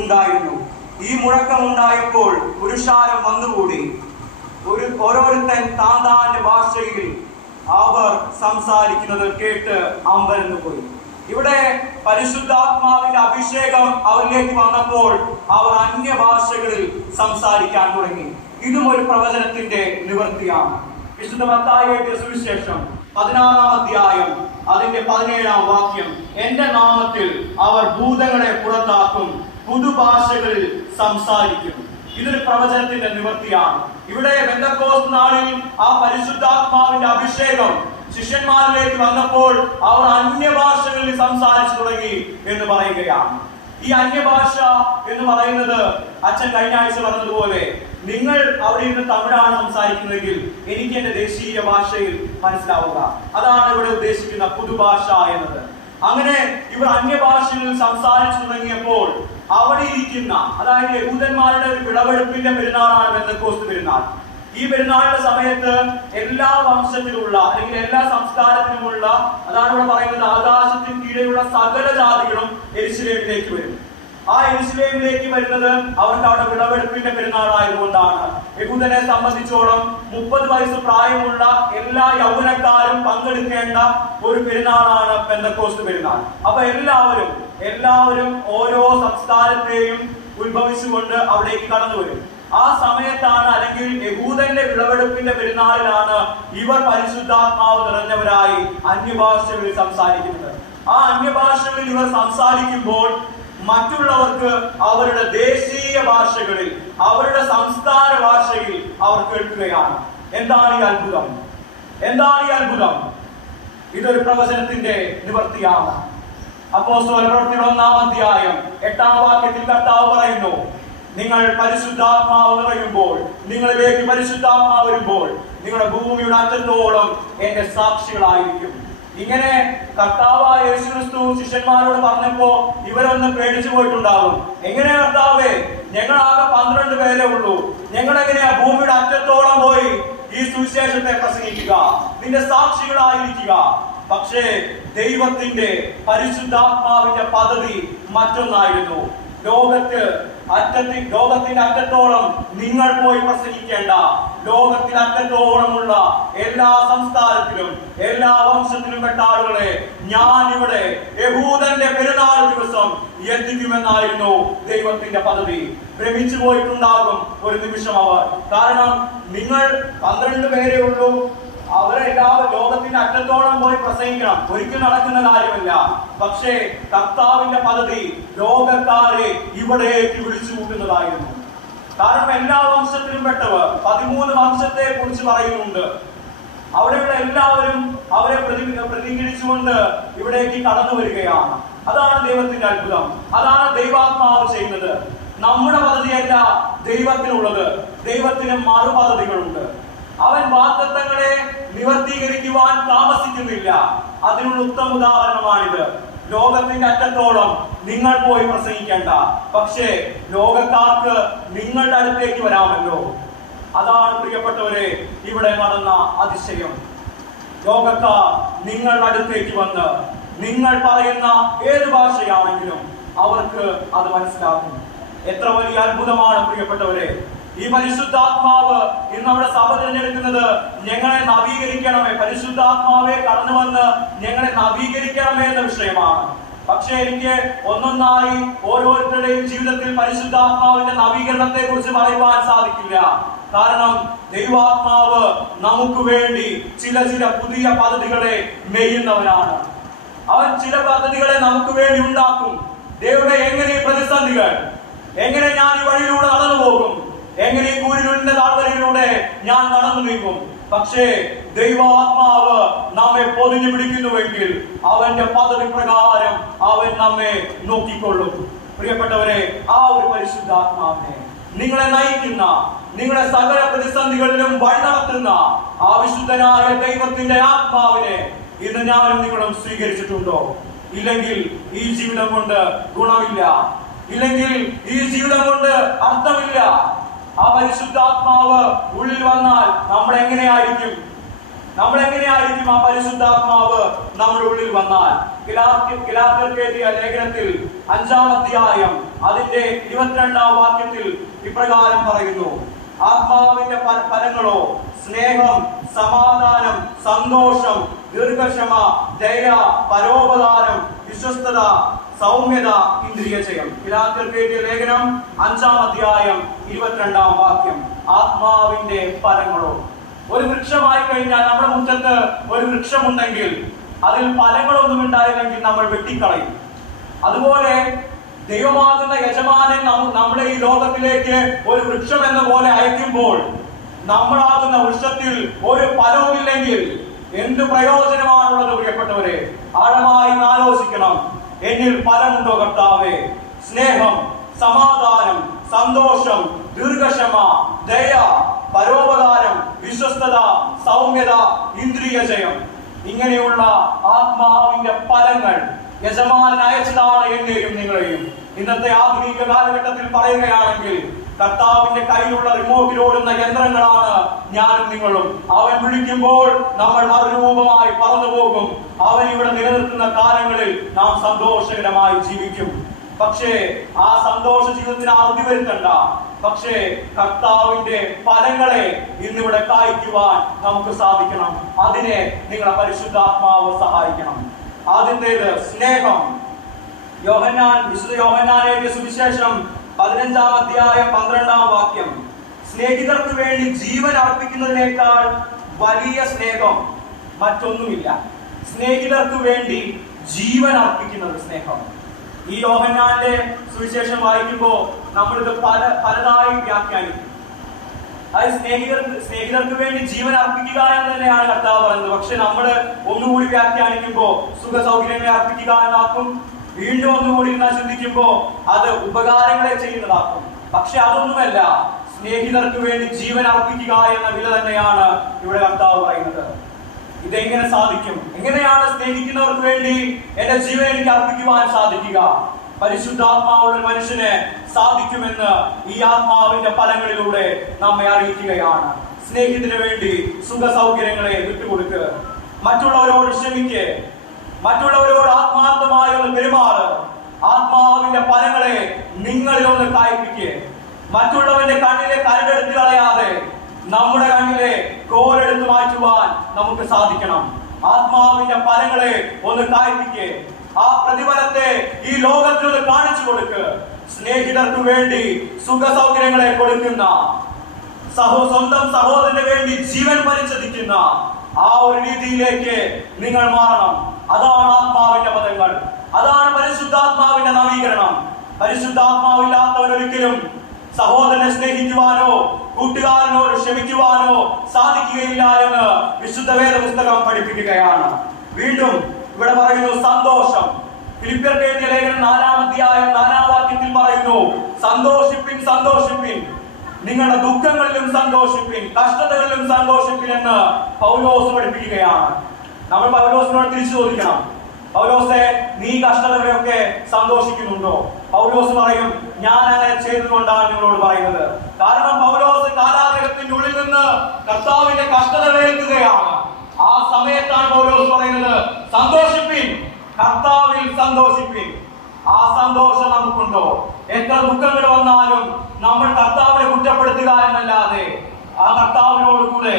ഉണ്ടായിരുന്നു. ഈ മുഴക്കമുണ്ടായപ്പോൾ പുരുഷാരം വന്നുകൂടി. ഓരോരുത്തൻ താന്താന്റെ ഭാഷയിൽ അവർ സംസാരിക്കുന്നത് കേട്ട് അമ്പരന്ന് പോയി. ഇവിടെ പരിശുദ്ധാത്മാവിന്റെ അഭിഷേകം അവരിലേക്ക് വന്നപ്പോൾ അവർ അന്യഭാഷകളിൽ സംസാരിക്കാൻ തുടങ്ങി. ഇതും ഒരു പ്രവചനത്തിന്റെ നിവൃത്തിയാണ്. വിശുദ്ധ മത്തായി എഴുതിയ സുവിശേഷം 16-ാം അധ്യായം അതിന്റെ 17-ാം വാക്യം, എന്റെ നാമത്തിൽ അവർ ഭൂതങ്ങളെ പുറത്താക്കും, പുതുഭാഷകളിൽ സംസാരിക്കും. ഇതൊരു പ്രവചനത്തിന്റെ നിവൃത്തിയാണ്. ഇവിടെ പെന്തക്കോസ്ത് നാളിൽ ആ പരിശുദ്ധാത്മാവിന്റെ അഭിഷേകം ശിഷ്യന്മാരിലേക്ക് വന്നപ്പോൾ അവർ അന്യഭാഷകളിൽ സംസാരിച്ചു തുടങ്ങി എന്ന് പറയുകയാണ്. ഈ അന്യഭാഷ എന്ന് പറയുന്നത് അച്ഛൻ കഴിഞ്ഞ ആഴ്ച പറഞ്ഞതുപോലെ, നിങ്ങൾ അവിടെ ഇരുന്ന് തമിഴാണ് സംസാരിക്കുന്നതെങ്കിൽ എനിക്ക് എന്റെ ദേശീയ ഭാഷയിൽ മനസ്സിലാവുക. അതാണ് ഇവിടെ ഉദ്ദേശിക്കുന്ന പുതുഭാഷ എന്നത്. അങ്ങനെ ഇവർ അന്യഭാഷകളിൽ സംസാരിച്ചു തുടങ്ങിയപ്പോൾ അവിടെ ഇരിക്കുന്ന, അതായത് യഹൂദന്മാരുടെ ഒരു വിളവെടുപ്പിന്റെ പെരുന്നാളാണ് പെന്തക്കോസ്ത് പെരുന്നാൾ. ഈ പെരുന്നാളിന്റെ സമയത്ത് എല്ലാ വംശത്തിലുള്ള അല്ലെങ്കിൽ എല്ലാ സംസ്കാരത്തിലുമുള്ള, അതാണ് ഇവിടെ പറയുന്നത്, ആകാശത്തിന് കീഴെയുള്ള സകല ജാതികളും യെരൂശലേമിലേക്ക് വരും. ആ യെരൂശലേമിലേക്ക് വരുന്നത് അവർക്ക് അവിടെ വിളവെടുപ്പിന്റെ പെരുന്നാളായതുകൊണ്ടാണ്. യഹൂദനെ സംബന്ധിച്ചോളം 30 വയസ്സ് പ്രായമുള്ള എല്ലാ യൗവനക്കാരും പങ്കെടുക്കേണ്ട ഒരു പെരുന്നാളാണ് പെന്തക്കോസ്ത് പെരുന്നാൾ. അപ്പൊ എല്ലാവരും ഓരോ സംസ്കാരത്തെയും ഉത്ഭവിച്ചുകൊണ്ട് അവിടേക്ക് കടന്നു വരും. ആ സമയത്താണ്, അല്ലെങ്കിൽ യഹൂദന്റെ വിളവെടുപ്പിന്റെ പെരുന്നാളിലാണ് ഇവർ പരിശുദ്ധാത്മാവ് നിറഞ്ഞവരായി അന്യഭാഷകളിൽ സംസാരിക്കുന്നത്. ആ അന്യഭാഷകളിൽ ഇവർ സംസാരിക്കുമ്പോൾ മറ്റുള്ളവർക്ക് അവരുടെ ദേശീയ ഭാഷകളിൽ, അവരുടെ സംസ്ഥാന ഭാഷയിൽ അവർ കേൾക്കുകയാണ്. എന്താണ് ഈ അത്ഭുതം? ഇതൊരു പ്രവചനത്തിന്റെ നിവൃത്തിയാണ്. അപ്പോസ്തല പ്രവൃത്തിയുടെ 1-ാം അധ്യായം 8-ാം വാക്യത്തിൽ കർത്താവ് പറയുന്നു, നിങ്ങൾ പരിശുദ്ധാത്മാവ് നിറയുമ്പോൾ, നിങ്ങളിലേക്ക് പരിശുദ്ധാത്മാവ് വരുമ്പോൾ നിങ്ങളുടെ ഭൂമിയുടെ അറ്റത്തോളം എന്റെ സാക്ഷികളായിരിക്കും. ഇങ്ങനെ കർത്താവായ യേശുക്രിസ്തു ശിഷ്യന്മാരോട് പറഞ്ഞപ്പോ ഇവരൊന്ന് പേടിച്ചു പോയിട്ടുണ്ടാകും. എങ്ങനെയാ കർത്താവേ, ഞങ്ങളാകെ 12 പേരേ ഉള്ളൂ, ഞങ്ങൾ എങ്ങനെയാ ഭൂമിയുടെ അറ്റത്തോളം പോയി ഈ സുവിശേഷത്തെ പ്രസംഗിക്കുക, നിന്റെ സാക്ഷികളായിരിക്കുക? പക്ഷേ ദൈവത്തിന്റെ പരിശുദ്ധാത്മാവിന്റെ പദ്ധതി മറ്റൊന്നായിരുന്നു. ലോകത്തിന്റെ അറ്റത്തോളം നിങ്ങൾ പോയി പ്രസംഗിക്കേണ്ട, ലോകത്തിന്റെ അറ്റത്തോളമുള്ള എല്ലാ സംസ്കാരത്തിലും എല്ലാ വംശത്തിലും പെട്ട ആളുകളെ ഞാൻ ഇവിടെ യഹൂദന്റെ പെരുന്നാൾ ദിവസം എത്തിക്കുമെന്നായിരുന്നു ദൈവത്തിന്റെ പദ്ധതി. ഭ്രമിച്ചു പോയിട്ടുണ്ടാകും ഒരു നിമിഷം അവർ. കാരണം നിങ്ങൾ 12 പേരേ ഉള്ളൂ, അവരെല്ലാവരും ലോകത്തിന്റെ അറ്റത്തോളം പോയി പ്രസംഗിക്കണം, ഒരിക്കലും നടക്കുന്ന കാര്യമല്ല. പക്ഷേ കർത്താവിന്റെ പദ്ധതി ലോകക്കാരെ ഇവിടേക്ക് വിളിച്ചു കൂട്ടുന്നതായിരുന്നു. കാരണം എല്ലാ വംശത്തിലും പെട്ടവർ, 13 വംശത്തെ കുറിച്ച് പറയുന്നുണ്ട്. അവിടെയുള്ള എല്ലാവരും അവരെ പ്രതികരിച്ചുകൊണ്ട് ഇവിടേക്ക് കടന്നു വരികയാണ്. അതാണ് ദൈവത്തിന്റെ അത്ഭുതം, അതാണ് ദൈവാത്മാവ് ചെയ്യുന്നത്. നമ്മുടെ പദ്ധതിയല്ല ദൈവത്തിനുള്ളത്, ദൈവത്തിന് മറുപദ്ധതികളുണ്ട്. അവൻ വാഗ്ദത്തങ്ങളെ നിവർത്തീകരിക്കുവാൻ താമസിക്കുന്നില്ല. അതിനുള്ള ഉത്തമ ഉദാഹരണമാണിത്. ലോകത്തിന്റെ അറ്റത്തോളം നിങ്ങൾ പോയി പ്രസംഗിക്കേണ്ട, പക്ഷേ ലോകക്കാർക്ക് നിങ്ങളുടെ അടുത്തേക്ക് വരാമല്ലോ. അതാണ് പ്രിയപ്പെട്ടവരെ ഇവിടെ നടന്ന അതിശയം. ലോകക്കാർ നിങ്ങളുടെ അടുത്തേക്ക് വന്ന് നിങ്ങൾ പറയുന്ന ഏത് ഭാഷയാണെങ്കിലും അവർക്ക് അത് മനസ്സിലാക്കും. എത്ര വലിയ അത്ഭുതമാണ് പ്രിയപ്പെട്ടവരെ! ഈ പരിശുദ്ധാത്മാവ് ഇന്ന് നമ്മുടെ സഭ തിരഞ്ഞെടുക്കുന്നത് ഞങ്ങളെ നവീകരിക്കണമേ, പരിശുദ്ധാത്മാവെ കടന്നു വന്ന് ഞങ്ങളെ നവീകരിക്കണമേ എന്ന വിഷയമാണ്. പക്ഷേ എനിക്ക് ഒന്നൊന്നായി ഓരോരുത്തരുടെയും ജീവിതത്തിൽ പരിശുദ്ധാത്മാവിന്റെ നവീകരണത്തെ കുറിച്ച് പറയുവാൻ സാധിക്കില്ല. കാരണം ദൈവാത്മാവ് നമുക്ക് വേണ്ടി ചില പുതിയ പദ്ധതികളെ മെയ്യുന്നവനാണ്. അവൻ ചില പദ്ധതികളെ നമുക്ക് വേണ്ടി ഉണ്ടാക്കും. ദൈവമേ, എങ്ങനെ പ്രതിസന്ധികൾ, എങ്ങനെ ഞാൻ ഈ വഴിയിലൂടെ നടന്നു പോകും, എങ്ങനെ ഈ കൂരിരുളിന്റെ താഴ്വരയിലൂടെ ഞാൻ നടന്നു നീങ്ങും. പക്ഷേ ദൈവാത്മാവ് നമ്മെ പൊതിഞ്ഞു പിടിക്കുന്നുവെങ്കിൽ അവന്റെ പദ്ധതി പ്രകാരം അവൻ നമ്മെ നോക്കിക്കൊള്ളും. പ്രിയപ്പെട്ടവരെ, ആ ഒരു പരിശുദ്ധാത്മാവിനെ, നിങ്ങളെ നയിക്കുന്ന, നിങ്ങളെ സകല പ്രതിസന്ധികളിലും വഴി നടത്തുന്ന ആ വിശുദ്ധനായ ദൈവത്തിന്റെ ആത്മാവിനെ ഇന്ന് ഞാനും നിങ്ങളും സ്വീകരിച്ചിട്ടുണ്ടോ? ഇല്ലെങ്കിൽ ഈ ജീവിതം കൊണ്ട് ഗുണമില്ല, ഇല്ലെങ്കിൽ ഈ ജീവിതം കൊണ്ട് അർത്ഥമില്ല. ആ പരിശുദ്ധാത്മാവ് ഉള്ളിൽ വന്നാൽ നമ്മൾ എങ്ങനെയായിരിക്കും? ആ പരിശുദ്ധാത്മാവ് നമ്മുടെ ഉള്ളിൽ വന്നാൽ? ഗലാത്യർക്ക് എഴുതിയ ലേഖനത്തിൽ 5-ാം അധ്യായം അതിന്റെ 22-ാം വാക്യത്തിൽ ഇപ്രകാരം പറയുന്നു: ആത്മാവിന്റെ ഫലങ്ങളോ സ്നേഹം, സമാധാനം, സന്തോഷം, ദീർഘക്ഷമ, ദയ, പരോപകാരം, വിശ്വസ്തത, സൗമ്യത, ഇന്ദ്രിയജയം. ഗലാത്യർക്ക് എഴുതിയ ലേഖനം 5-ാം അധ്യായം 22-ാം വാക്യം. ആത്മാവിന്റെ ഫലങ്ങളോ. ഒരു വൃക്ഷമായി കഴിഞ്ഞാൽ, നമ്മുടെ മുറ്റത്ത് ഒരു വൃക്ഷമുണ്ടെങ്കിൽ അതിൽ ഫലങ്ങളൊന്നും ഉണ്ടായില്ലെങ്കിൽ നമ്മൾ വെട്ടിക്കളയും. അതുപോലെ ദൈവമാകുന്ന യജമാനൻ നമ്മളെ ഈ ലോകത്തിലേക്ക് ഒരു വൃക്ഷം എന്ന പോലെ അയക്കുമ്പോൾ നമ്മളാകുന്ന വൃക്ഷത്തിൽ ഒരു ഫലവുമില്ലെങ്കിൽ എന്ത് പ്രയോജനമാണുള്ളത്? പ്രിയപ്പെട്ടവരെ, ആഴമായി ആലോചിക്കണം. എന്നിൽ ഫലമുണ്ടോ കർത്താവേ? സ്നേഹം, സമാധാനം, സന്തോഷം, ദീർഘക്ഷമ, ദയ, പരോപകാരം, വിശ്വസ്തത, സൗമ്യത, ഇന്ദ്രിയജയം. ഇങ്ങനെയുള്ള ആത്മാവിന്റെ ഫലങ്ങൾ യജമാനൻ അയച്ചതാണ് എന്നെയും നിങ്ങളെയും. ഇന്നത്തെ ആധുനിക കാലഘട്ടത്തിൽ പറയുകയാണെങ്കിൽ കർത്താവിന്റെ കയ്യിലുള്ള റിമോട്ടിലോടുന്ന യന്ത്രങ്ങളാണ് ഞാനും നിങ്ങളും. അവൻ വിളിക്കുമ്പോൾ നമ്മൾ മറുരൂപമായി പറന്നു പോകും. അവൻ ഇവിടെ നിലനിർത്തുന്ന കാലങ്ങളിൽ നാം സന്തോഷകരമായി ജീവിക്കും. പക്ഷേ ആ സന്തോഷ ജീവിതത്തിന് അറുതി വരുത്തണ്ട. പക്ഷേ കർത്താവിന്റെ ഫലങ്ങളെ ഇന്നിവിടെ കായ്ക്കുവാൻ നമുക്ക് സാധിക്കണം. അതിനെ നിങ്ങളെ പരിശുദ്ധാത്മാവ് സഹായിക്കണം. ആദ്യത്തേത് സ്നേഹം. വിശുദ്ധ യോഹന്നാൻ എഴുതിയ സുവിശേഷം 15-ാം അധ്യായം 12-ാം വാക്യം: സ്നേഹിതർക്ക് വേണ്ടി ജീവൻ അർപ്പിക്കുന്നതിനേക്കാൾ വലിയ സ്നേഹം മറ്റൊന്നുമില്ല. സ്നേഹിതർക്ക് വേണ്ടി ജീവൻ അർപ്പിക്കുന്നത് സ്നേഹം. ഈ യോഹന്നാന്റെ സുവിശേഷം വായിക്കുമ്പോൾ നമ്മളിത് പലതായി വ്യാഖ്യാനിക്കും. അത് സ്നേഹിതർക്ക് വേണ്ടി ജീവൻ അർപ്പിക്കുക എന്ന് തന്നെയാണ് കർത്താവ് പറയുന്നത്. പക്ഷെ നമ്മൾ ഒന്നുകൂടി വ്യാഖ്യാനിക്കുമ്പോൾ സുഖ സൗകര്യങ്ങളെ അർപ്പിക്കുക എന്നാക്കും. വീണ്ടും ഒന്നുകൂടി ചിന്തിക്കുമ്പോൾ അത് ഉപകാരങ്ങളെ ചെയ്യുന്നതാക്കും. പക്ഷെ അതൊന്നുമല്ല, സ്നേഹിതർക്ക് വേണ്ടി ജീവൻ അർപ്പിക്കുക എന്ന വില തന്നെയാണ് ഇവിടെ കർത്താവ് പറയുന്നത്. ഇതെങ്ങനെ സാധിക്കും? എങ്ങനെയാണ് സ്നേഹിക്കുന്നവർക്ക് വേണ്ടി എന്റെ ജീവൻ എനിക്ക് അർപ്പിക്കുവാൻ സാധിക്കുക? പരിശുദ്ധാത്മാവുള്ള മനുഷ്യന് സാധിക്കുമെന്ന് ഈ ആത്മാവിന്റെ ഫലങ്ങളിലൂടെ നമ്മെ അറിയിക്കുകയാണ്. സ്നേഹത്തിന് വേണ്ടി സുഖ സൗകര്യങ്ങളെ വിട്ടുകൊടുക്കുക, മറ്റുള്ളവരോട് ക്ഷമിക്ക്, മറ്റുള്ളവരോട് ആത്മാർത്ഥമായി ഒന്ന് പെരുമാറ്, ആത്മാവിന്റെ ഫലങ്ങളെ നിങ്ങളിൽ ഒന്ന് കായ്പിക്ക്. മറ്റുള്ളവന്റെ കണ്ണിലെ കരടെടുത്ത് കളയാതെ നമ്മുടെ കണ്ണിലെ കോലെടുത്ത് മാറ്റുവാൻ നമുക്ക് സാധിക്കണം. ആത്മാവിന്റെ ഫലങ്ങളെ ഒന്ന് കായ്പിക്ക്. ആ പ്രതിഫലത്തെ ഈ ലോകത്തിനൊന്ന് കാണിച്ചു കൊടുക്ക്. സ്നേഹിതർക്ക് വേണ്ടി സുഖ സൗകര്യങ്ങളെ കൊടുക്കുന്ന, സ്വന്തം സഹോദരന് വേണ്ടി ജീവൻ പരിചരിക്കുന്ന ആ ഒരു രീതിയിലേക്ക് നിങ്ങൾ മാറണം. അതാണ് ആത്മാവിന്റെ പദങ്ങൾ. അതാണ് പരിശുദ്ധാത്മാവിന്റെ നവീകരണം. പരിശുദ്ധാത്മാവില്ലാത്തവരൊരിക്കലും സഹോദരനെ സ്നേഹിക്കുവാനോ കൂട്ടുകാരനോട് ക്ഷമിക്കുവാനോ സാധിക്കുകയില്ല എന്ന് വിശുദ്ധ വേദ പുസ്തകം പഠിപ്പിക്കുകയാണ്. വീണ്ടും ഇവിടെ പറയുന്നു സന്തോഷം. ഫിലിപ്പിയർക്ക് എഴുതിയ ലേഖനം 4-ാം അധ്യായം 4-ാം വാക്യത്തിൽ പറയുന്നു, സന്തോഷിപ്പിൻ, സന്തോഷിപ്പിൻ, നിങ്ങളുടെ ദുഃഖങ്ങളിലും സന്തോഷിപ്പിൻ, കഷ്ടതകളിലും സന്തോഷിപ്പിൻ എന്ന് പൗലോസ് പഠിപ്പിക്കുകയാണ്. നമ്മൾ പൗലോസിനോട് തിരിച്ചു ചോദിക്കണം, പൗലോസെ, നീ കഷ്ടതകളെയൊക്കെ സന്തോഷിക്കുന്നുണ്ടോ? പൗലോസ് പറയും, ഞാൻ അങ്ങനെ ചെയ്തുകൊണ്ടാണ് നിങ്ങളോട് പറയുന്നത്. കാരണം പൗലോസ് കാലാഗ്രഹത്തിന്റെ ഉള്ളിൽ നിന്ന് കർത്താവിന്റെ കഷ്ടതകൾ ഏൽക്കുകയാണ്. ആ സമയത്താണ് പൗലോസ് പറയുന്നത്, സന്തോഷിപ്പിൻ, കർത്താവിൽ സന്തോഷിപ്പിൻ. ആ സന്തോഷം നമുക്കുണ്ടോ? എത്ര ദുഃഖങ്ങൾ വന്നാലും നമ്മൾ കർത്താവിനെ കുറ്റപ്പെടുത്തുക എന്നല്ലാതെ ആ കർത്താവിനോട് കൂടെ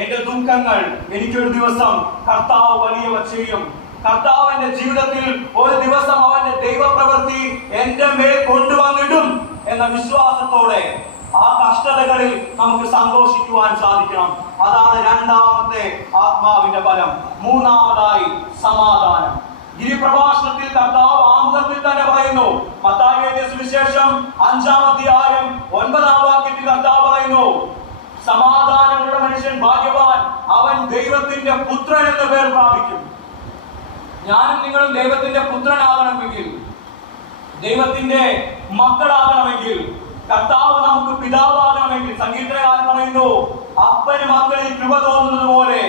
എന്റെ ദുഃഖങ്ങൾ എനിക്കൊരു ദിവസം കർത്താവ് വലിയവ ചെയ്യും, കർത്താവിന്റെ ജീവിതത്തിൽ ഒരു ദിവസം അവന്റെ ദൈവപ്രവൃത്തി എന്റെ മേൽ കൊണ്ടുവന്നിടും എന്ന വിശ്വാസത്തോടെ ആ കഷ്ടതകളിൽ നമുക്ക് സന്തോഷിക്കുവാൻ സാധിക്കണം. അതാണ് രണ്ടാമത്തെ ആത്മാവിന്റെ ഫലം. മൂന്നാമതായി സമാധാനം. ഈ പ്രഭാഷണത്തിൽ കർത്താവ് ആമുഖത്തിൽ തന്നെ പറയുന്നു. മത്തായി എഴുതിയ സുവിശേഷം 5-ാം അധ്യായം 9-ാം വാക്യത്തിൽ കർത്താവ് പറയുന്നു, സമാധാനമുള്ള മനുഷ്യൻ ഭാഗ്യവാൻ, അവൻ ദൈവത്തിന്റെ പുത്രൻ എന്ന പേർ പ്രാപിക്കും. ഞാനും നിങ്ങളും ദൈവത്തിന്റെ പുത്രനാകണമെങ്കിൽ, ദൈവത്തിന്റെ മക്കളാകണമെങ്കിൽ, കർത്താവ് നമുക്ക് പിതാവാകണമെങ്കിൽ, സംഗീതകാരൻ പറയുന്നു, അപ്പന് മക്കളിൽ കൃപ തോന്നുന്നത് പോലെ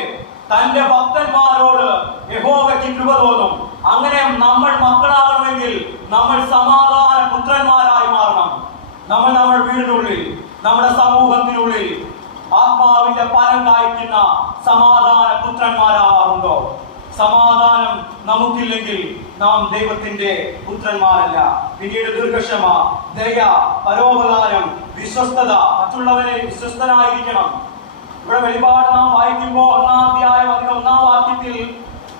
തന്റെ ഭക്തന്മാരോട് യഹോവയ്ക്ക് കൃപ തോന്നും. അങ്ങനെ നമ്മൾ മക്കളാകണമെങ്കിൽ നമ്മൾ സമാധാന പുത്രന്മാരായി മാറണം. നമ്മൾ വീടിനുള്ളിൽ, നമ്മുടെ സമൂഹത്തിനുള്ളിൽ ആത്മാവിന്റെ ഫലം കായ്ക്കുന്ന സമാധാന പുത്രന്മാരാവാറുണ്ടോ? സമാധാനം നമുക്കില്ലെങ്കിൽ നാം ദൈവത്തിന്റെ പുത്രന്മാരല്ല. പിന്നീട് ദീർഘക്ഷമ, ദയ, പരോപകാരം, വിശ്വസ്തത, മറ്റുള്ളവരെ വിശ്വസ്തനായിരിക്കണം. ഇവിടെ വെളിപാട് നാം വായിക്കുമ്പോൾ 1-ാം അധ്യായം 1-ാം വാക്യത്തിൽ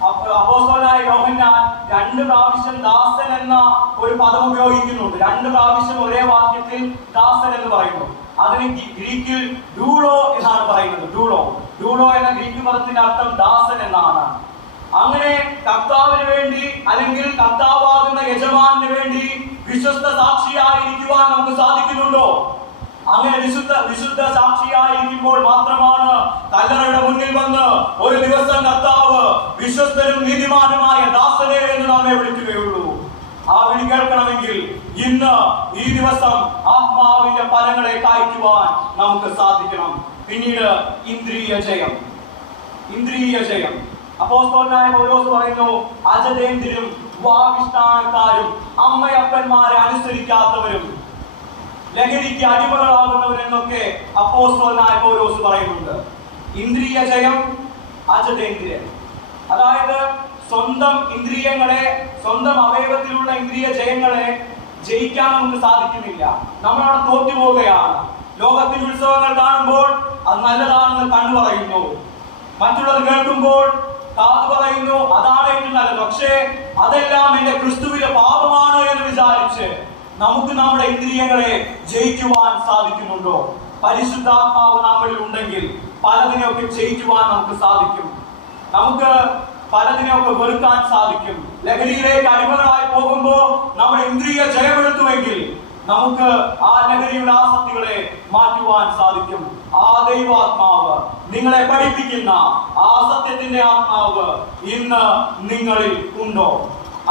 അപ്പോസ്തലനായ യോഹന്നാൻ 2 പ്രാവശ്യം ദാസൻ എന്ന ഒരു പദം ഉപയോഗിക്കുന്നുണ്ട്. 2 പ്രാവശ്യം ഒരേ വാക്യത്തിൽ ദാസൻ എന്ന് പറയുന്നു. അതിന് ഗ്രീക്കിൽ ഡൂളോ എന്നാണ് പറയുന്നത്. ഡൂളോ എന്ന ഗ്രീക്ക് പദത്തിന്റെ അർത്ഥം ദാസൻ എന്നാണ്. അങ്ങനെ കർത്താവിന് വേണ്ടി അല്ലെങ്കിൽ കർത്താവാകുന്ന യജമാനു വേണ്ടി വിശ്വസ്ത സാക്ഷിയായിരിക്കുവാൻ നമുക്ക് സാധിക്കുന്നുണ്ടോ? അങ്ങനെ വിശുദ്ധ സാക്ഷിയായിരിക്കുമ്പോൾ മാത്രമാണ് കല്ലറയുടെ മുന്നിൽ വന്ന് ഒരു ദിവസം കർത്താവ് വിശ്വസ്തനും നീതിമാനുമായ ദാസനെ എന്ന് നമ്മെ വിളിക്കുകയുള്ളൂ. ആ വിളി കേൾക്കണമെങ്കിൽ ഇന്ന് ഈ ദിവസം ആത്മാവിന്റെ ഫലങ്ങളെ കായ്ക്കുവാൻ നമുക്ക് സാധിക്കണം. പിന്നീട് ഇന്ദ്രിയ ജയം. അപ്പോസ്തലനായ പൗലോസ് പറയുന്നു, അജതേന്ദ്രരും വാവിഷ്ഠാനക്കാരും അമ്മയപ്പന്മാരെ അനുസരിക്കാത്തവരും ലഹരിക്ക് അടിമകളാകുന്നവരെന്നൊക്കെ അപ്പോസ്തലനായ പൗലോസ് പറയുന്നുണ്ട്. ഇന്ദ്രിയ ജയം, അജതേന്ദ്രിയം. അതായത് സ്വന്തം ഇന്ദ്രിയങ്ങളെ, സ്വന്തം അവയവത്തിലുള്ള ഇന്ദ്രിയ ജയങ്ങളെ ജയിക്കാൻ നമുക്ക് സാധിക്കുന്നില്ല. നമ്മളവിടെ തോറ്റുപോവുകയാണ്. ലോകത്തിൽ ഉത്സവങ്ങൾ കാണുമ്പോൾ അത് നല്ലതാണെന്ന് കണ്ണു പറയുന്നു, മറ്റുള്ളത് കേൾക്കുമ്പോൾ കാതു പറയുന്നു അതാണ് ഏറ്റവും നല്ലത്. പക്ഷേ അതെല്ലാം എന്റെ ക്രിസ്തുവിലെ പാപമാണ് എന്ന് വിചാരിച്ച് നമുക്ക് നമ്മുടെ ഇന്ദ്രിയങ്ങളെ ജയിക്കുവാൻ സാധിക്കുന്നുണ്ടോ? പരിശുദ്ധാത്മാവ് നമ്മളിൽ ഉണ്ടെങ്കിൽ പലതിനെയൊക്കെ ജയിക്കുവാൻ നമുക്ക് സാധിക്കും. നമുക്ക് പലതിനെയൊക്കെ വെറുക്കാൻ സാധിക്കും. ലഹരിയിലേക്ക് അടിമകളായി പോകുമ്പോൾ നമ്മൾ ഇന്ദ്രിയ ജയമെടുത്തുവെങ്കിൽ നമുക്ക് ആ ലഹരിയുടെ ആസക്തികളെ മാറ്റുവാൻ സാധിക്കും. ആ ദൈവാത്മാവ്, നിങ്ങളെ പഠിപ്പിക്കുന്ന ആ സത്യത്തിന്റെ ആത്മാവ് ഇന്ന് നിങ്ങളിൽ ഉണ്ടോ?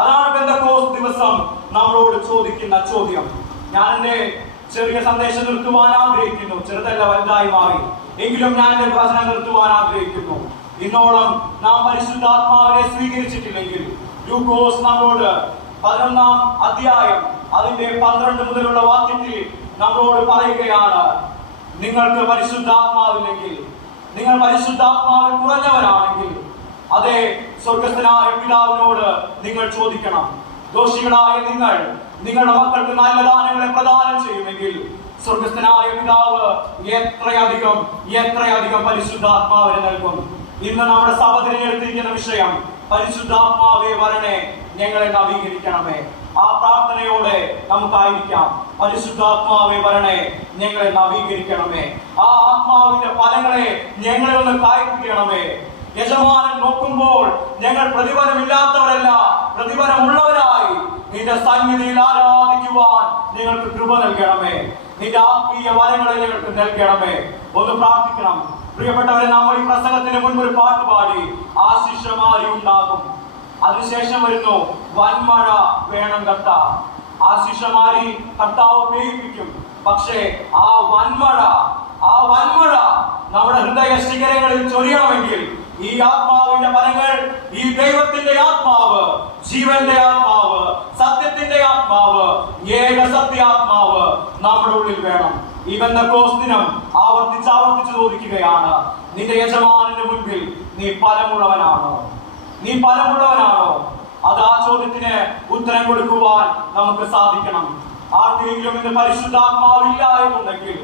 അതാണ് പെന്തക്കോസ്ത് ദിവസം നമ്മളോട് ചോദിക്കുന്ന ചോദ്യം. ഞാൻ എന്റെ ചെറിയ സന്ദേശം നിർത്തുവാൻ ആഗ്രഹിക്കുന്നു. ചെറുതല്ല, വലുതായി മാറി. എങ്കിലും ഞാൻ എന്റെ പ്രവചനം നിർത്തുവാൻ ആഗ്രഹിക്കുന്നു. ഇന്നോളം നാം പരിശുദ്ധാത്മാവിനെ സ്വീകരിച്ചിട്ടില്ലെങ്കിൽ ലൂക്കോസ് നമ്മളോട് 11-ാം അധ്യായം അതിന്റെ 12 മുതലുള്ള വാക്യത്തിൽ നമ്മളോട് പറയുകയാണ്, നിങ്ങൾക്ക് പരിശുദ്ധാത്മാവില്ലെങ്കിൽ, നിങ്ങൾ പരിശുദ്ധാത്മാവിൽ കുറഞ്ഞവരാണെങ്കിൽ അതേ സ്വർഗസ്ഥനായ പിതാവിനോട് നിങ്ങൾ ചോദിക്കണം. ദോഷികളായ നിങ്ങളുടെ മക്കൾക്ക് നല്ല ദാനങ്ങളെ പ്രദാനം ചെയ്യുമെങ്കിൽ സ്വർഗസ്ഥനായ പിതാവ് എത്രയധികം പരിശുദ്ധാത്മാവിനെ നൽകും. ഇന്ന് നമ്മുടെ സഭ തിരഞ്ഞെടുത്തിരിക്കുന്ന വിഷയം പരിശുദ്ധാത്മാവേ വരണേ, ഞങ്ങളെ നവീകരിക്കണമേ. ആ പ്രാർത്ഥനയോടെ നമുക്കായിരിക്കാം. പരിശുദ്ധാത്മാവേ വരണേ, ഞങ്ങളെ നവീകരിക്കണമേ. ആ ആത്മാവിന്റെ ഫലങ്ങളെ ഞങ്ങളെ ഒന്ന് കായ്പിക്കണമേ. യജമാനൻ നോക്കുമ്പോൾ ഞങ്ങൾ പ്രതിഫലമില്ലാത്തവരല്ല, പ്രതിഫലമുള്ളവരായി നിന്റെ സന്നിധിയിൽ ആരാധിക്കുവാൻ ഞങ്ങൾക്ക് കൃപ നൽകണമേ. നിന്റെ ആത്മീയ വരങ്ങളെ ഞങ്ങൾക്ക് നൽകണമേ. ഒന്ന് പ്രാർത്ഥിക്കണം. പ്രിയപ്പെട്ടവരെ, നമ്മൾ ഈ പ്രസംഗത്തിന് മുൻപ് ഒരു പാട്ട് പാടി, ആ ശിഷ്യമാരി ഉണ്ടാകും. അതിനുശേഷം വരുന്നു വൻമഴ വേണം കർത്താവ്. ആ ശിഷ്യമാരി കർത്താവ് പെയ്യിപ്പിക്കും. പക്ഷേ ആ വൻമഴ നമ്മുടെ ഹൃദയ ശിഖരങ്ങളിൽ ചൊരിയണമെങ്കിൽ ഈ ആത്മാവിന്റെ ഫലങ്ങൾ, ഈ ദൈവത്തിന്റെ ആത്മാവ്, ജീവന്റെ ആത്മാവ്, സത്യത്തിന്റെ ആത്മാവ്, ഏക സത്യാത്മാവ് നമ്മുടെ ഉള്ളിൽ വേണം. ഈ പെന്തക്കോസ്ത് ദിനം ആവർത്തിച്ച് ചോദിക്കുകയാണ്, നിന്റെ യജമാനന്റെ മുൻപിൽ നീ ഫലമുള്ളവനാണോ? അത് ആ ചോദ്യത്തിന് ഉത്തരം കൊടുക്കുവാൻ നമുക്ക് സാധിക്കണം. ആർക്കെങ്കിലും ഇന്ന് പരിശുദ്ധാത്മാവില്ല എന്നുണ്ടെങ്കിൽ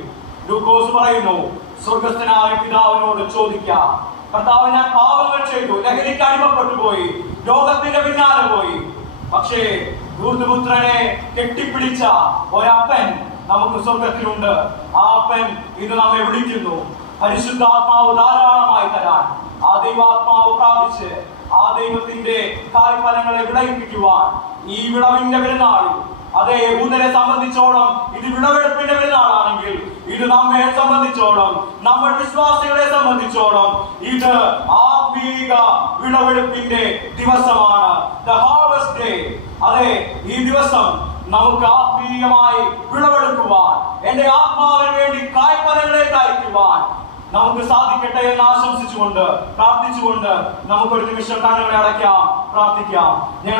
ലൂക്കോസ് പറയുന്നു, സ്വർഗസ്ഥനായ പിതാവിനോട് ചോദിക്കാം. കർത്താവ് ഞാൻ പാപങ്ങൾ ചെയ്തു, ലഹരിക്ക് അടിമപ്പെട്ടു പോയി, ലോകത്തിന്റെ പിന്നാലെ പോയി. പക്ഷേ ദൂർത്തുപുത്രനെ കെട്ടിപ്പിടിച്ച ഒരപ്പൻ നമുക്ക് സ്വർഗത്തിലുണ്ട്. ആ അപ്പൻ ഇത് നമ്മെ വിളിക്കുന്നു. പരിശുദ്ധാത്മാവ് ധാരാളമായി തരാൻ, ആ ദൈവാത്മാവ് പ്രാപിച്ച് ആ ദൈവത്തിന്റെ കായ്ഫലങ്ങളെ വിളയിപ്പിക്കുവാൻ ഈ വിളവിന്റെ പെരുന്നാളിൽ, അതേ യഹൂദരെ സംബന്ധിച്ചോളം ഇത് വിളവെടുപ്പിന്റെ പെരുന്നാളാണെങ്കിൽ, ഇത് നമ്മെ സംബന്ധിച്ചോളം, നമ്മൾ വിശ്വാസികളെ സംബന്ധിച്ചോളം ഇത് ആത്മീക വിളവെടുപ്പിന്റെ ദിവസമാണ്. The harvest day. അതെ, ഈ ദിവസം നമുക്ക് ആത്മീയമായി വിളവെടുക്കുവാൻ, എന്റെ ആത്മാവിന് വേണ്ടി കായ്ഫലങ്ങളെ കായ്ക്കുവാൻ നമുക്ക് സാധിക്കട്ടെ എന്ന് ആശംസിച്ചുകൊണ്ട്, പ്രാർത്ഥിച്ചുകൊണ്ട് നമുക്കൊരു നിമിഷം കണ്ണുകളെ അടയ്ക്കാം, പ്രാർത്ഥിക്കാം.